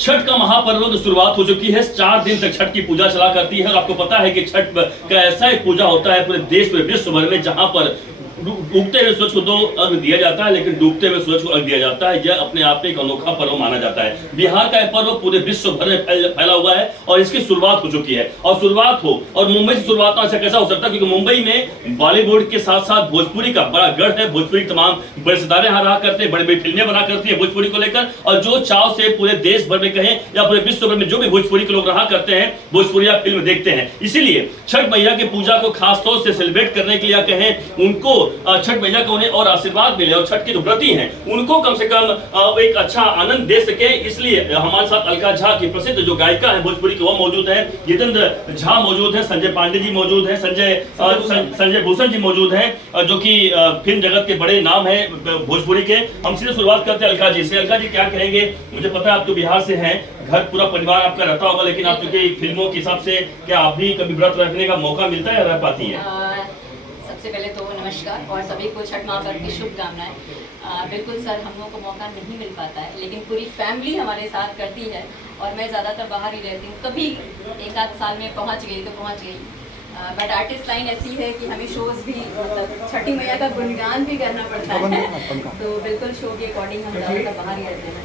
छठ का महापर्व की शुरुआत हो चुकी है। 4 दिन तक छठ की पूजा चला करती है और आपको पता है कि छठ का ऐसा एक पूजा होता है पूरे देश में, विश्व भर में, जहां पर उगते हुए सूरज को तो अर्घ दिया जाता है, लेकिन डूबते हुए सूरज को अर्घ दिया जाता है। यह अपने आप में एक अनोखा पर्व माना जाता है। बिहार का यह पर्व पूरे विश्व भर में फैला हुआ है और इसकी शुरुआत हो चुकी है। और शुरुआत हो और मुंबई से शुरुआत ऐसा कैसा हो सकता है, क्योंकि मुंबई में बॉलीवुड के साथ साथ भोजपुरी का बड़ा गढ़ है। भोजपुरी तमाम बड़े सितारे यहाँ रहा करते हैं, बड़ी बड़ी फिल्में बना करती है भोजपुरी को लेकर, और जो चाव से पूरे देश भर में कहें या पूरे विश्व भर में जो भी भोजपुरी के लोग रहा करते हैं, भोजपुरिया फिल्म देखते हैं। इसीलिए छठ मैया की पूजा को खास तौर से सेलिब्रेट करने के लिए कहें, उनको छठ मैया उन्हें और आशीर्वाद मिले और छठ के जो व्रती हैं उनको कम से कम एक अच्छा आनंद दे सके, इसलिए हमारे साथ अलका झा की प्रसिद्ध जो गायिका है भोजपुरी की वो मौजूद है, जितेंद्र झा मौजूद है, संजय पांडे जी मौजूद है, संजय भूषण जी मौजूद हैं, जो कि फिल्म जगत के बड़े नाम है भोजपुरी के। हम सीधे शुरुआत करते हैं अलका जी से। अलका जी क्या कहेंगे? मुझे पता है आप तो बिहार से हैं, घर पूरा परिवार आपका रहता होगा, लेकिन आप चूंकि फिल्मों के हिसाब से क्या आप भी कभी व्रत रखने का मौका मिलता है या रह पाती है? सबसे पहले तो नमस्कार और सभी को छठ महापर्व की शुभकामनाएं। बिल्कुल सर, हम लोगों को मौका नहीं मिल पाता है, लेकिन पूरी फैमिली हमारे साथ करती है और मैं ज़्यादातर बाहर ही रहती हूँ। कभी एक आध साल में पहुँच गई तो पहुँच गई, बट आर्टिस्ट लाइन ऐसी है कि हमें शोज़ भी मतलब छठी मैया का गुणगान भी करना पड़ता है, तो बिल्कुल शो के अकॉर्डिंग हम ज़्यादातर बाहर ही रहते हैं।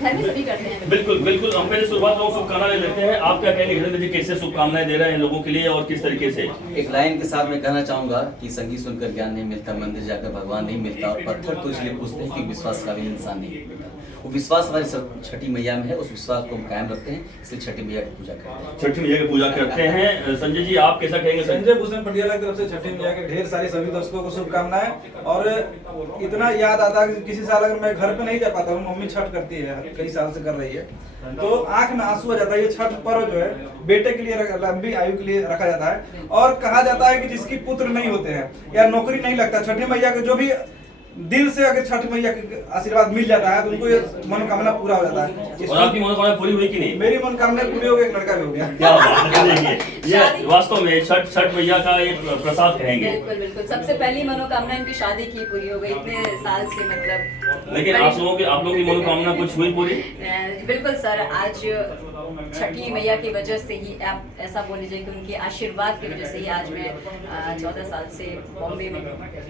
घर में सभी करते हैं। बिल्कुल बिल्कुल। हम पहले शुरुआत लोग शुभकामनाएं देते हैं। आप क्या कहेंगे धीरेन्द्र जी, कैसे शुभकामनाएं दे रहे हैं लोगों के लिए और किस तरीके से? एक लाइन के साथ मैं कहना चाहूंगा कि संगीत सुनकर ज्ञान नहीं मिलता, मंदिर जाकर भगवान नहीं मिलता, और पत्थर तो इसलिए पूछते हैं कि विश्वास का भी इंसान नहीं मिलता। वो विश्वास हमारी छठी मैया में है, उस विश्वास को हम कायम रखते हैं, इसलिए छठी मैया की पूजा करते हैं। छठी मैया की पूजा करते हैं। संजय जी आप कैसा कहेंगे? संजय भूषण पटियाला की तरफ से छठी मैया के ढेर सारी सभी दर्शकों को शुभकामनाएं। और इतना याद आता है कि किसी साल अगर मैं घर पे नहीं जा पाता हूँ, मम्मी छठ करती है, कई साल से कर रही है, तो आंख में आंसू आ जाता है। ये छठ पर्व जो है बेटे के लिए, लंबी आयु के लिए रखा जाता है, और कहा जाता है कि जिसकी पुत्र नहीं होते हैं या नौकरी नहीं लगता, छठी मैया के जो भी दिल से अगर छठ मैया के आशीर्वाद मिल जाता है तो उनको ये मनोकामना पूरा हो जाता है। और आपकी मनोकामना पूरी हुई कि नहीं? मेरी मनोकामना पूरी हो गई, एक लड़का भी हो गया। क्या बात है, ये वास्तव में छठ मैया का एक प्रसाद कहेंगे। बिल्कुल बिल्कुल। सबसे पहली मनोकामना इनकी शादी की पूरी हो गई इतने साल से, मतलब। लेकिन आप लोगों की मनोकामना कुछ हुई पूरी? बिल्कुल सर, आज छठी मैया की वजह से ही, आप ऐसा बोल लीजिए कि उनके आशीर्वाद की वजह से ही आज मैं 14 साल से बॉम्बे में,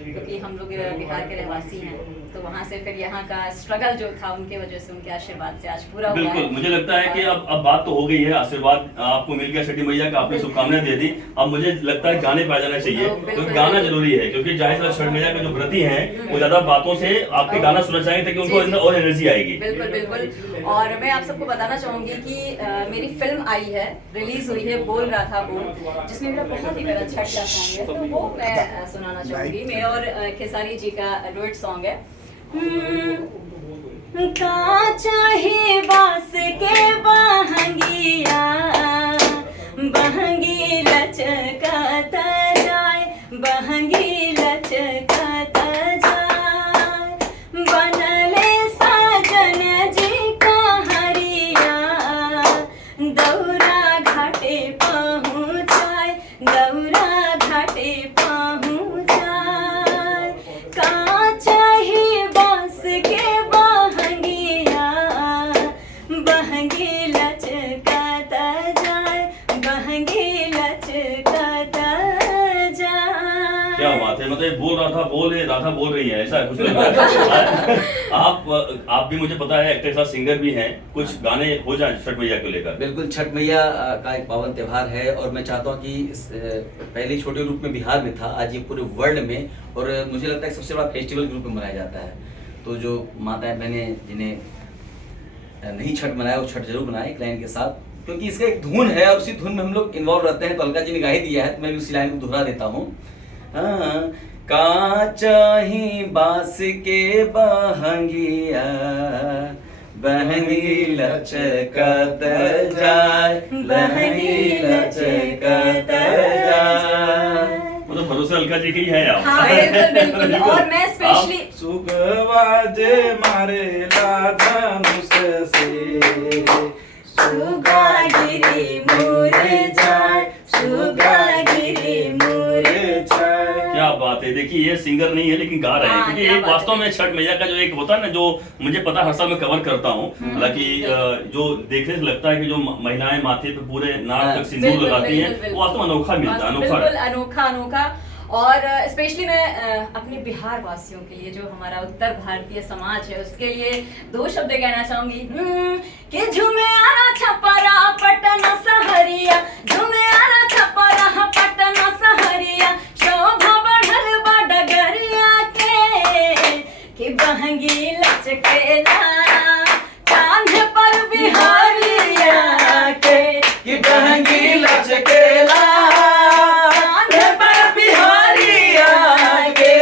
क्योंकि हम लोग बिहार के रहवासी हैं, तो वहाँ से फिर यहाँ का स्ट्रगल जो था उनके वजह से, उनके आशीर्वाद से आज पूरा हुआ है। बिल्कुल, मुझे लगता है कि अब बात तो हो गई है, आशीर्वाद आपको मिल गया छठी मैया का, आपने शुभकामनाएं दे दी। अब मुझे लगता है गाने पे आ जाना चाहिए, क्योंकि गाना जरूरी है, क्योंकि जाहिर सा छठ मैया के जो व्रती हैं वो ज्यादा बातों से आपके गाना सुनना चाहेंगे ताकि उनको अंदर और एनर्जी आएगी। बिल्कुल बिल्कुल। और मैं आप सबको बताना चाहूंगी कि मेरी फिल्म आई है, रिलीज हुई है, बोल रहा था बोल, जिसमें मेरा बहुत ही प्यारा छठ का सॉन्ग है, तो वो मैं सुनाना चाहूंगी। मेरा और खेसारी जी का डुएट सॉन्ग है। का चाहे बांस के बहंगिया, बहंगी लचकाता जाए, बहंगी लचकाता जाए, बनले साजन जी का हरिया, दौरा घाटे पहुँचाए, दौरा घाटे पहुँचाए, का चाहे बांस के बहंगिया, बहंगी लचकाता जाए, बहंगी लचकाता जाए। क्या बात है, मतलब बोल रहा था बोल है, राधा बोल रही है, ऐसा कुछ लग रहा है। आप भी, मुझे पता है, एक्टर के साथ सिंगर भी हैं, कुछ गाने हो जाए छठ मैया को लेकर? बिल्कुल, छठ मैया का एक पावन त्यौहार है, और मैं चाहता हूँ कि पहले छोटे रूप में बिहार में था, आज ये पूरे वर्ल्ड में, और मुझे लगता है सबसे बड़ा फेस्टिवल के रूप में मनाया जाता है। तो जो माताएं बहनें जिन्हें नहीं छठ मनाया वो छठ जरूर बनाए एक लाइन के साथ, क्योंकि इसका एक धुन है और उसी धुन में हम लोग इन्वॉल्व रहते हैं। तो अलका जी ने गा ही दिया है, तो मैं भी उसी लाइन को दोहरा देता हूँ। का चाही बांस के बहंगिया, बहंगी लचकत जाए, बहंगी लचकत जाए। मतलब भरोसा अलका जी की है आप। हाँ, बिल्कुल बिल्कुल। और मैं स्पेशली सुगवाजे मारे धनुष से, सुगा गिरी मुरझाए, सुगा गिरी मुरझाए। क्या बात बात है, देखिए ये सिंगर नहीं है लेकिन गा रहे हैं, हाँ, क्योंकि क्या एक बात वास्तव है। में छठ मैया का जो एक होता है ना, जो मुझे पता हर साल मैं कवर करता हूँ, हालांकि जो देखने से लगता है कि जो महिलाएं माथे पे पूरे नाक तक सिंदूर बिल्कुल, लगाती हैं, बिल्कुल, वो वास्तव में अनोखा मिलता है, अनोखा बिल्कुल है। अनोखा अनोखा। और स्पेशली मैं अपने बिहार वासियों के लिए, जो हमारा उत्तर भारतीय समाज है, उसके लिए दो शब्द कहना चाहूंगी कि झूमे आना छपरा पटना सहरिया, झूमे आना छपरा पटना सहरिया, शोभा बढ़ल बा डगरिया के कि बहंगी लचकेला कांधे पर बिहारिया के कि बहंगी लचकेला कांधे पर बिहारिया के।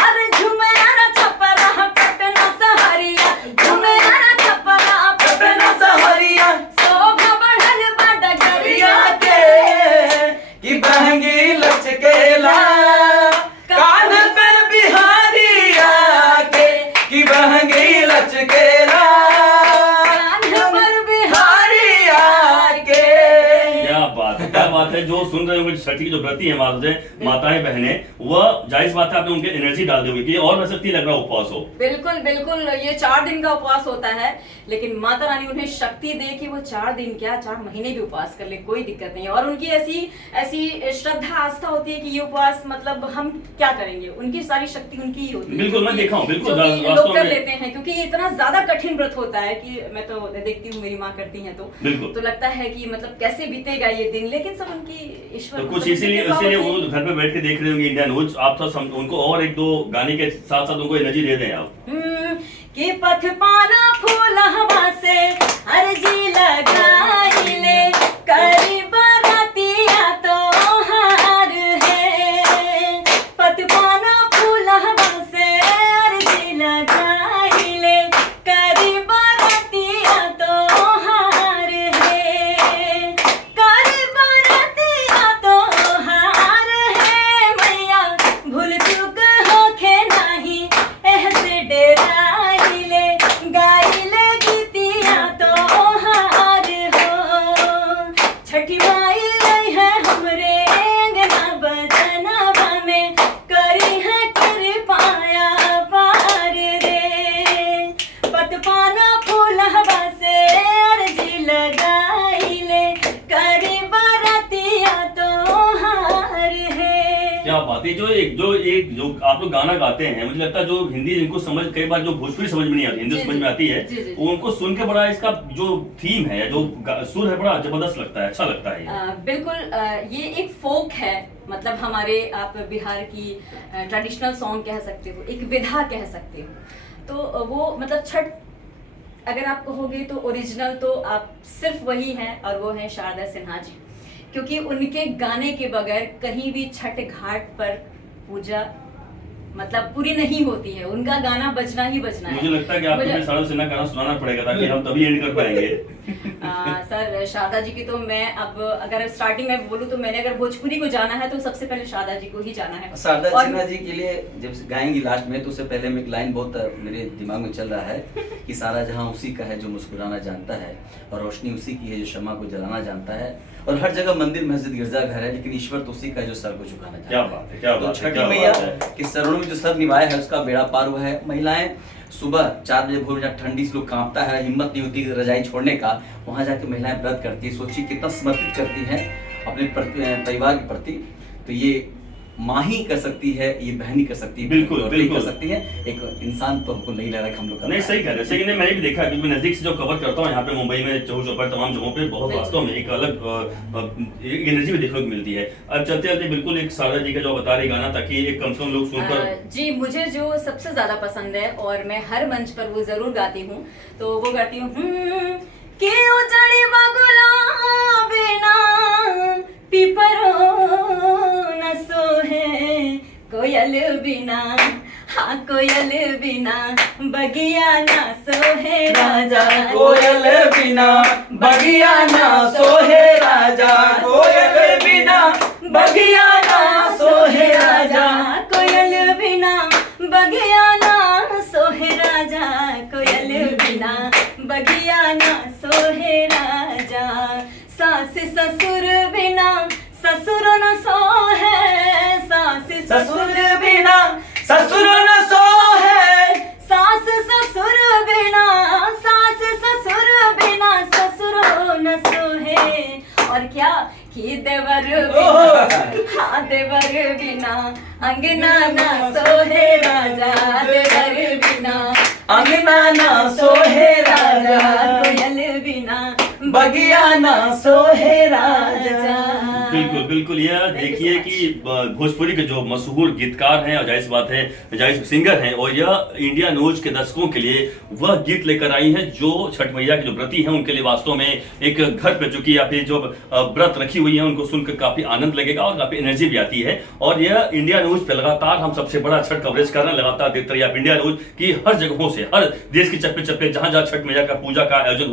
अरे झुमेरा छपरा पटना सहरिया, झुमेरा छपरा पटना सहरिया शोभा बढ़ल बा डगरिया के कि बहंगी लचकेला कांधे पर बिहारिया के कि बहंगी लचकेला कांधे पर बिहारिया के। क्या बात है, क्या बात है। जो सुन रहे होंगे छठी की जो व्रती है माताएं बहनें, वह जाहिर बात है आपने उनके एनर्जी डाल दी होगी कि और शक्ति लग रहा उपवास हो। बिल्कुल बिल्कुल, ये 4 दिन का उपवास होता है, लेकिन माता रानी उन्हें शक्ति दे कि वो 4 दिन क्या 4 महीने भी उपवास कर ले, कोई दिक्कत नहीं है। और उनकी ऐसी ऐसी श्रद्धा आस्था होती है कि ये उपवास मतलब हम क्या करेंगे, उनकी सारी शक्ति उनकी ही होती है। बिल्कुल, मैं देखा हूँ, बिल्कुल, जो कि वास्तव लोग कर में। लेते हैं, क्योंकि ये इतना ज्यादा कठिन व्रत होता है कि मैं तो देखती हूँ, मेरी माँ करती हैं बिल्कुल। तो लगता है कि मतलब कैसे बीतेगा ये दिन, लेकिन सब उनकी ईश्वर तो मतलब कुछ उनकी इसीलिए कृपा इसीलिए होती वो है। घर पे बैठ के देख रहे होंगे इंडिया न्यूज, आप तो उनको और एक दो गाने के साथ साथ उनको एनर्जी दे दें आप। कि पथ पाना फूल हवा से अर्जी लगाई ले, करी बरातिया तो हार है। पथ पाना फूल हवा से अर्जी लगाई ले, करी बरातिया तो हार है। करी बरातिया तो हार है, मैया भूल चुक होखे नहीं ऐसे डेराइले, गाइले गीतिया तो हार हो। छठी माई आई है हमरे अंगना बजनवा में, करी है कृपाया पार रे। पत पाना फूल हवा से अर्जी लगाइले, करी बरातिया तो हार है। क्या बात है। जो आप लोग गाना गाते हैं, मुझे लगता है जो हिंदी जिनको समझ, कई बार जो भोजपुरी समझ में नहीं आती, हिंदी जी, समझ जी। में आती है, जी, जी। उनको सुन के बड़ा इसका जो थीम है, जो सुर है, बड़ा जबरदस्त लगता है, अच्छा लगता है ये। बिल्कुल, ये एक फोक है, मतलब हमारे आप बिहार की ट्रेडिशनल सॉन्ग कह सकते हो, एक विधा कह सकते हो। तो वो मतलब छठ अगर आप कहोगे तो ओरिजिनल तो आप सिर्फ वही हैं, और वो है शारदा सिन्हा जी, क्योंकि उनके गाने के बगैर कहीं भी छठ घाट पर पूजा मतलब पूरी नहीं होती है। उनका गाना बजना ही बजना है। मुझे लगता है कि आपको मैं शारदा सिन्हा गाना सुनाना पड़ेगा, ताकि हम तभी एंड कर पाएंगे। सर शारदा जी की तो मैं अब अगर स्टार्टिंग में बोलूं तो मैंने अगर भोजपुरी को जाना है तो सबसे पहले शारदा जी को ही जाना है। शारदा और- सिन्हा जी के लिए जब गाएंगी लास्ट में, तो उससे पहले में एक लाइन बहुत मेरे दिमाग में चल रहा है कि सारा जहां उसी का है जो मुस्कुराना जानता है, और रोशनी उसी की है जो शम्मा को जलाना जानता है, और हर जगह मंदिर मस्जिद गिरजा घर है, लेकिन ईश्वर तो उसी का है जो सर को झुकाना जानता क्या बात है, क्या तो बात है, छठी क्या मैया बात है। के चरणों में जो सर निभाया है उसका बेड़ा पार हुआ है। महिलाएं सुबह 4 बजे भोर जब ठंडी से लोग कांपता है, हिम्मत नहीं होती रजाई छोड़ने का, वहां जाके महिलाएं व्रत करती है। सोचिए कितना समर्पित करती हैं अपने परिवार के प्रति। तो ये माँ ही कर सकती है, ये बहन ही कर सकती है, बिल्कुल, औरतें बिल्कुल। कर सकती है। एक इंसान तो हमको नहीं लग रहा कि हम लोग कर नहीं, पाए। सही कह रहे हैं। सही ने मैंने भी देखा, क्योंकि मैं नजदीक से जो कवर करता हूँ यहाँ पे मुंबई में, चौक चौपर तमाम जगहों पे, बहुत वास्तव में एक अलग एनर्जी भी देखने को मिलती है। अब चलते चलते बिल्कुल एक शारदा जी का जो बता रही गाना, ताकि एक कम से कम लोग सुनकर। जी, मुझे जो सबसे ज्यादा पसंद है और मैं हर मंच पर वो जरूर गाती हूँ, तो वो गाती हूँ कि उजड़ी बगुला बिना पिपरो न सोहे, कोयल बिना, हाँ कोयल बिना बगिया ना सोहे राजा, कोयल बिना बगिया ना सोहे राजा, कोयल बिना बगिया ना सोहे राजा, कोयल बिना बगिया ना सोहे राजा, कोयल बिना बगिया ना सोहे राजा। सास ससुर बिना ससुर न सोहे, सास ससुर बिना ससुर न सोहे, सास ससुर बिना, सास ससुर बिना ससुर न सोहे। और क्या कि देवर बिना, हाँ देवर बिना अंगना ना सोहे राजा, देवर बिना अंगना ना सोहे राजा, कोयल बिना बगिया ना सोहे राजा। बिल्कुल बिल्कुल, यह देखिए कि भोजपुरी के जो मशहूर गीतकार हैं और जाहिर सी बात है जाहिर सिंगर हैं, और यह इंडिया न्यूज के दर्शकों के लिए वह गीत लेकर आई है जो छठ मैया के जो व्रती हैं उनके लिए वास्तव में एक घर पे चुकी या फिर जो व्रत रखी हुई है उनको सुनकर काफी आनंद लगेगा और काफी एनर्जी भी आती है। और यह इंडिया न्यूज पे लगातार हम सबसे बड़ा छठ कवरेज कर रहे हैं, लगातार देखते रहिए आप इंडिया न्यूज की हर जगहों से, हर देश के चप्पे चप्पे जहां जहां छठ मैया का पूजा का आयोजन